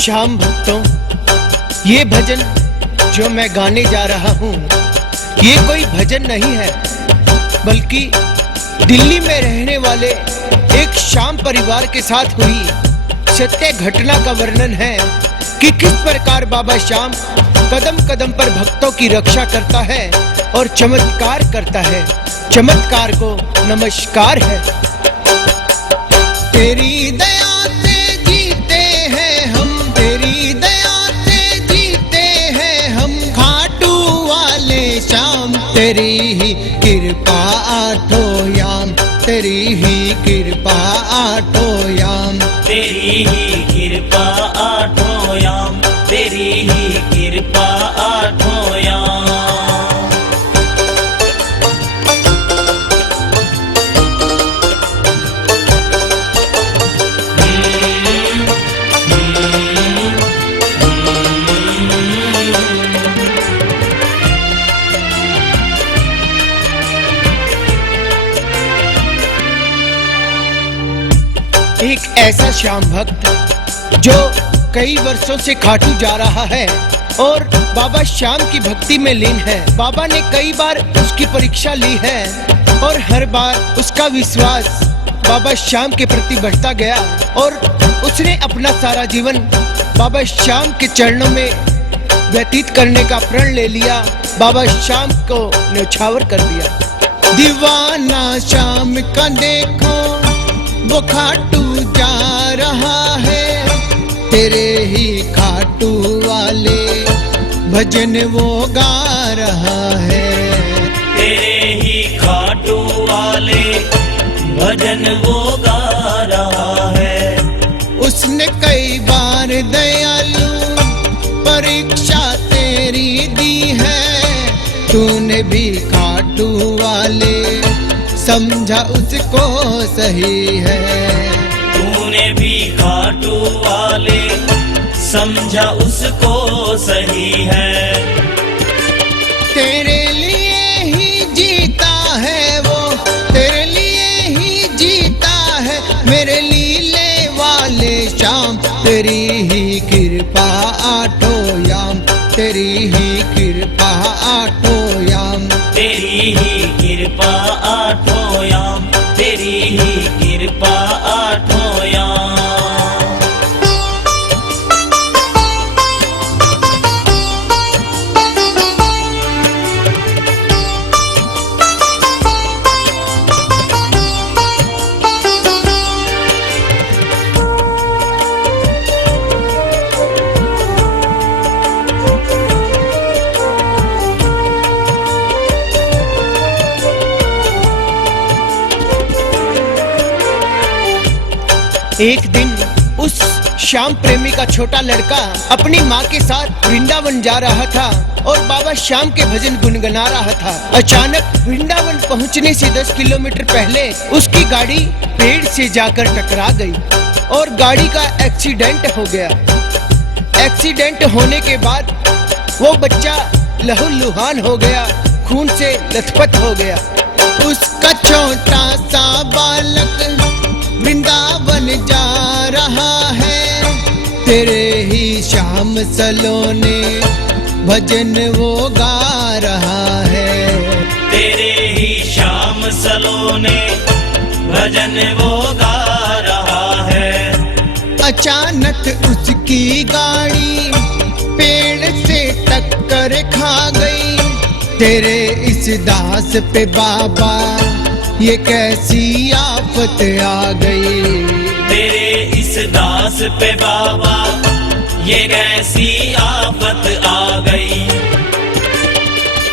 शाम भक्तों, ये भजन जो मैं गाने जा रहा हूँ ये कोई भजन नहीं है, बल्कि दिल्ली में रहने वाले एक शाम परिवार के साथ हुई सत्य घटना का वर्णन है कि किस प्रकार बाबा श्याम कदम कदम पर भक्तों की रक्षा करता है और चमत्कार करता है। चमत्कार को नमस्कार है। तेरी दया से जीते हैं हम, तेरी दया से जीते हैं हम, खाटू वाले श्याम तेरी ही कृपा आठो याम, तेरी ही कृपा आठो याम, तेरी ही कृपा आठो याम, तेरी ही कृपा आठो याम। एक ऐसा श्याम भक्त जो कई वर्षों से खाटू जा रहा है और बाबा श्याम की भक्ति में लीन है। बाबा ने कई बार उसकी परीक्षा ली है और हर बार उसका विश्वास बाबा श्याम के प्रति बढ़ता गया और उसने अपना सारा जीवन बाबा श्याम के चरणों में व्यतीत करने का प्रण ले लिया। बाबा श्याम को न्यौछावर कर दिया। दीवाना श्याम का देखो वो खाटू जा रहा है, तेरे ही खाटू वाले भजन वो गा रहा है, तेरे ही खाटू वाले भजन वो गा रहा है। उसने कई बार दयालु परीक्षा तेरी दी है, तूने भी खाटू वाले समझा उसको सही है, तूने भी खाटू वाले समझा उसको सही है। तेरे लिए ही जीता है वो, तेरे लिए ही जीता है, मेरे लीले वाले श्याम तेरी ही कृपा आठो याम, तेरी ही कृपा आठो याम, तेरी ही कृपा आठो याम, तेरी ही कृपा आठो याम। एक दिन उस श्याम प्रेमी का छोटा लड़का अपनी माँ के साथ वृंदावन जा रहा था और बाबा श्याम के भजन गुनगुना रहा था। अचानक वृंदावन पहुँचने से 10 किलोमीटर पहले उसकी गाड़ी पेड़ से जाकर टकरा गई और गाड़ी का एक्सीडेंट हो गया। एक्सीडेंट होने के बाद वो बच्चा लहूलुहान हो गया, खून से लथपथ हो गया। उसका छोटा सा बालक वृंदावन जा रहा है, तेरे ही श्याम सलोने भजन वो गा रहा है, तेरे ही श्याम सलोने भजन वो गा रहा है। अचानक उसकी गाड़ी पेड़ से टक्कर खा गई, तेरे इस दास पे बाबा ये कैसी आफत आ गई, तेरे इस दास पे बाबा ये कैसी आफत आ गई।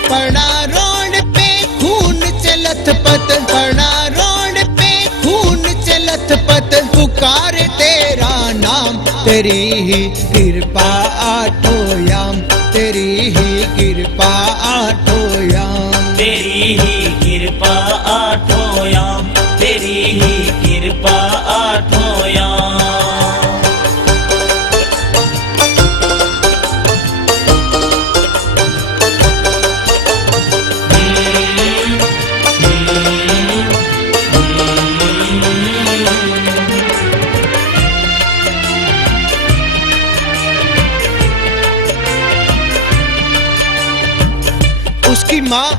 पड़ा रोड पे खून से लथपथ, पड़ा रोड पे खून से लथपथ, पुकारे तेरा नाम, तेरी ही कृपा आठो याम, तेरी ही कृपा आठो याम, तेरी ही कृपा आठो याम, तेरी ही कृपा आठो याम। माँ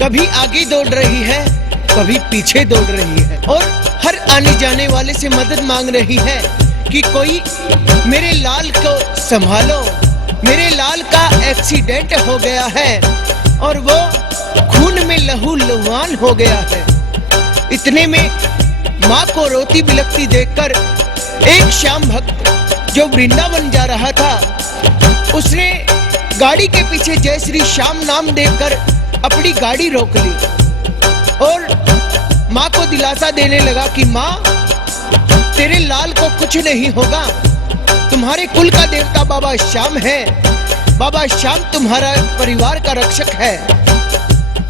कभी आगे दौड़ रही है, कभी पीछे दौड़ रही है और हर आने जाने वाले से मदद मांग रही है कि कोई मेरे लाल को संभालो, मेरे लाल का एक्सीडेंट हो गया है और वो खून में लहू लुहान हो गया है। इतने में माँ को रोती बिलखती देखकर एक श्याम भक्त जो वृंदावन जा रहा था, उसने गाड़ी के पीछे जय श्री श्याम नाम देखकर अपनी गाड़ी रोक ली और माँ को दिलासा देने लगा कि माँ, तेरे लाल को कुछ नहीं होगा, तुम्हारे कुल का देवता बाबा श्याम है, बाबा श्याम तुम्हारा परिवार का रक्षक है।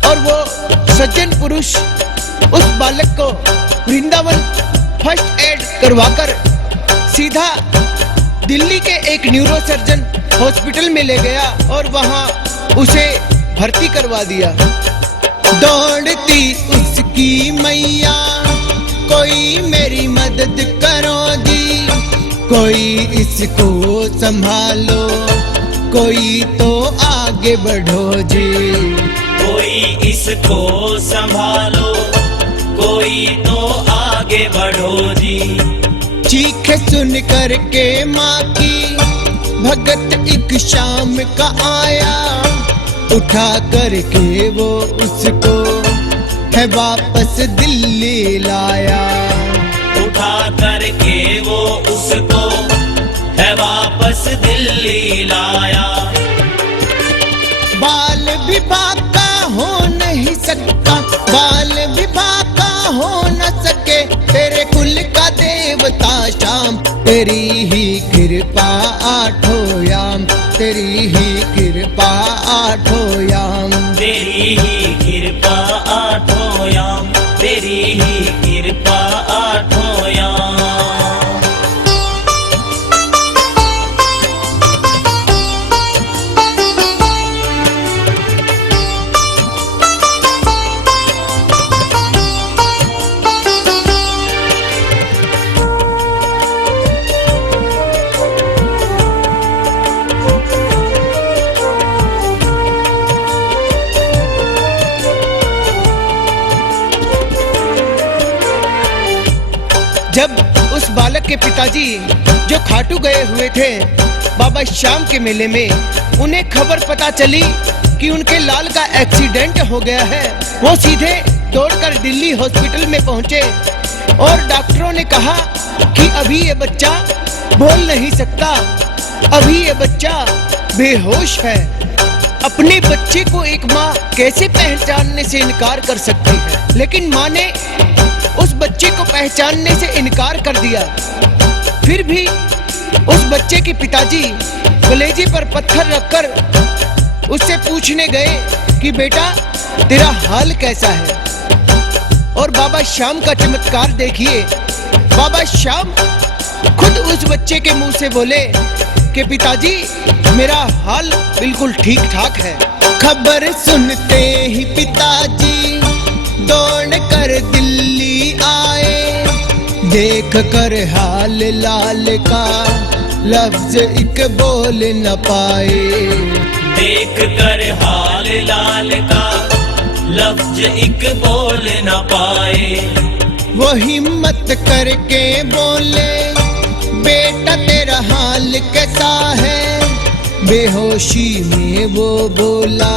और वो सज्जन पुरुष उस बालक को वृंदावन फर्स्ट एड करवाकर सीधा दिल्ली के एक न्यूरोसर्जन हॉस्पिटल में ले गया और वहां उसे भर्ती करवा दिया। दौड़ती उसकी मैया, कोई मेरी मदद करो जी, कोई इसको संभालो, कोई तो आगे बढ़ो जी, कोई इसको संभालो, कोई तो आगे बढ़ो जी। चीख सुन कर के माँ की भगत एक शाम का आया, उठा करके वो उसको है वापस दिल्ली लाया, उठा करके वो उसको है वापस दिल्ली लाया। बाल विवाह का हो नहीं सकता, बाल विवाह का हो न सके, तेरे कुल का देवता श्याम, तेरी ही कृपा आठों याम, तेरी ही कृपा आठों याम, तेरी ही कृपा आठों याम, तेरी ही कृपा आठों याम। जब उस बालक के पिताजी जो खाटू गए हुए थे बाबा श्याम के मेले में, उन्हें खबर पता चली कि उनके लाल का एक्सीडेंट हो गया है, वो सीधे दौड़कर दिल्ली हॉस्पिटल में पहुंचे और डॉक्टरों ने कहा कि अभी ये बच्चा बोल नहीं सकता, अभी ये बच्चा बेहोश है। अपने बच्चे को एक माँ कैसे पहचानने से इनकार कर सकती है, लेकिन माँ ने उस बच्चे को पहचानने से इनकार कर दिया। फिर भी उस बच्चे के पिताजी कलेजे पर पत्थर रखकर उससे पूछने गए कि बेटा तेरा हाल कैसा है। और बाबा श्याम का चमत्कार देखिए, बाबा श्याम खुद उस बच्चे के मुंह से बोले कि पिताजी मेरा हाल बिल्कुल ठीक ठाक है। खबर सुनते ही पिताजी दौड़ कर दिल्ली आए, देख कर हाल लाल का लफ्ज एक बोल न पाए, देख कर हाल लाल का लफ्ज एक बोल न पाए। वो हिम्मत करके बोले बेटा तेरा हाल कैसा है, बेहोशी में वो बोला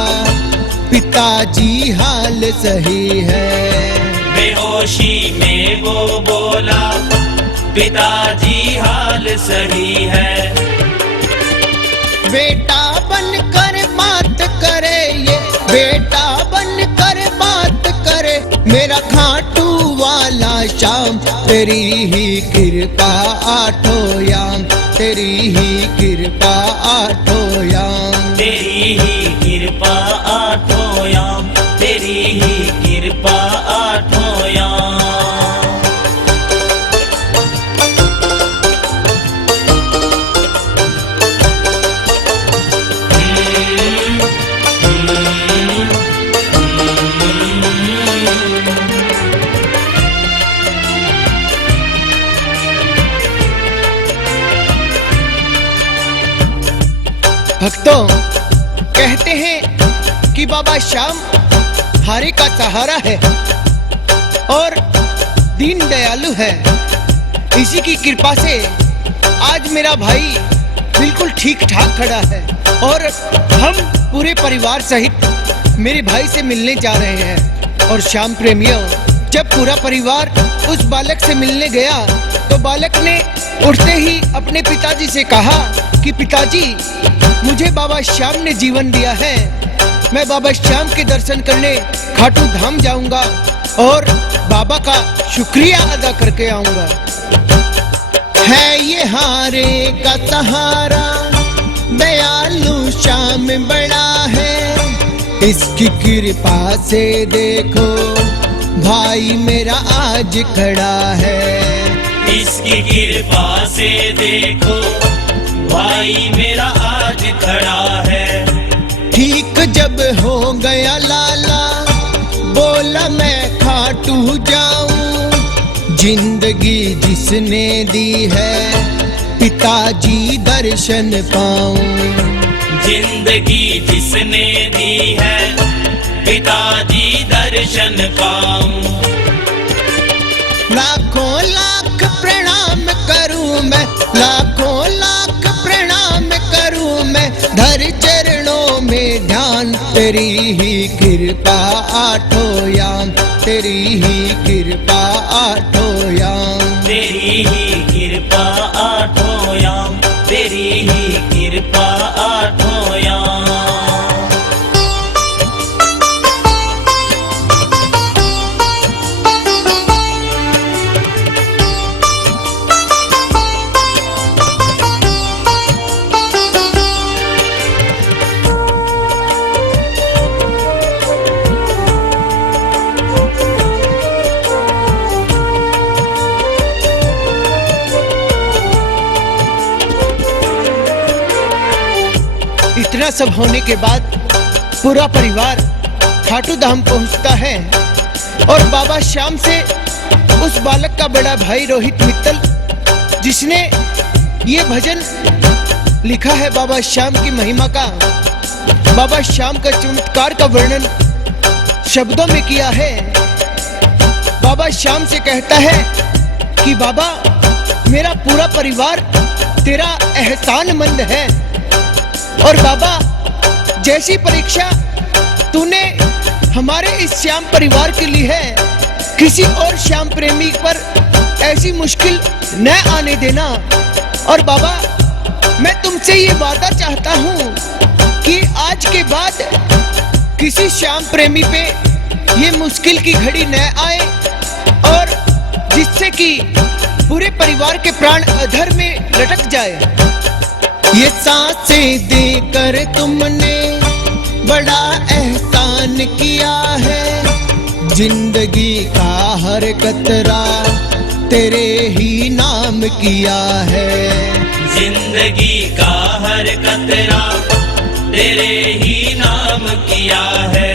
पिताजी हाल सही है, बेहोशी में वो बोला पिताजी हाल सही है। बेटा बनकर बात करे ये, बेटा बनकर बात करे मेरा खाटू वाला श्याम, तेरी ही कृपा आठों याम, तेरी ही कृपा आठों याम, तेरी ही कृपा आठों याम, तेरी ही कृपा आठों याम। भक्तों कहते हैं कि कि बाबा श्याम हारे का सहारा है और दीन दयालु है। इसी की कृपा से आज मेरा भाई बिल्कुल ठीक ठाक खड़ा है और हम पूरे परिवार सहित मेरे भाई से मिलने जा रहे हैं। और श्याम प्रेमियों, जब पूरा परिवार उस बालक से मिलने गया तो बालक ने उठते ही अपने पिताजी से कहा कि पिताजी, मुझे बाबा श्याम ने जीवन दिया है, मैं बाबा श्याम के दर्शन करने खाटू धाम जाऊंगा और बाबा का शुक्रिया अदा करके आऊंगा। है ये हारे का सहारा, दयालु श्याम बड़ा है, इसकी कृपा से देखो भाई मेरा आज खड़ा है। इसकी कृपा से देखो भाई मेरा आज खड़ा है। ठीक जब हो गया लाला, बोला मैं खाटू जाऊं, जिंदगी जिसने दी है पिताजी दर्शन पाऊं। जिंदगी जिसने दी है पिताजी दर्शन पाऊं। लाखों लाख प्रणाम करूं मैं, लाखों लाख प्रणाम करूं मैं, धर चरणों में ध्यान, तेरी ही कृपा आठों याम, तेरी ही कृपा आठों याम। तेरी ही कृपा आठों याम, तेरी ही कृपा आठों याम। इतना सब होने के बाद पूरा परिवार खाटू धाम पहुंचता है और बाबा श्याम से उस बालक का बड़ा भाई रोहित मित्तल, जिसने ये भजन लिखा है बाबा श्याम की महिमा का, बाबा श्याम का चमत्कार का वर्णन शब्दों में किया है। बाबा श्याम से कहता है कि बाबा, मेरा पूरा परिवार तेरा एहसानमंद है और बाबा, जैसी परीक्षा तूने हमारे इस श्याम परिवार के लिए है, किसी और श्याम प्रेमी पर ऐसी मुश्किल न आने देना। और बाबा, मैं तुमसे ये वादा चाहता हूँ कि आज के बाद किसी श्याम प्रेमी पे ये मुश्किल की घड़ी न आए और जिससे कि पूरे परिवार के प्राण अधर में लटक जाए। ये सांसें देकर तुमने बड़ा एहसान किया है, जिंदगी का हर कतरा तेरे ही नाम किया है। जिंदगी का हर कतरा तेरे ही नाम किया है।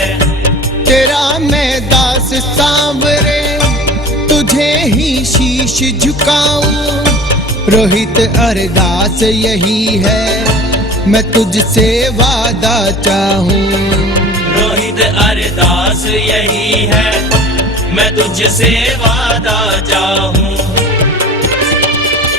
तेरा मैं दास सांवरे, तुझे ही शीश झुकाऊं, रोहित अरदास यही है, मैं तुझसे वादा चाहूं। रोहित अरदास यही है, मैं तुझसे वादा चाहूं।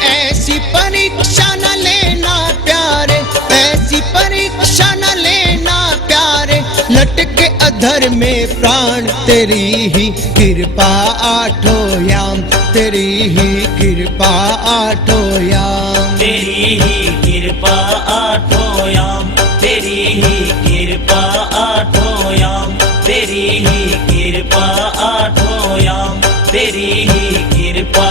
ऐसी परीक्षा न लेना प्यारे, ऐसी परीक्षा न लेना प्यारे, लटके अधर में प्राण, तेरी ही कृपा आठों याम, तेरी ही कृपा आठों याम। तेरी ही कृपा आठों याम, तेरी ही कृपा आठों याम, तेरी ही कृपा आठों याम, तेरी ही कृपा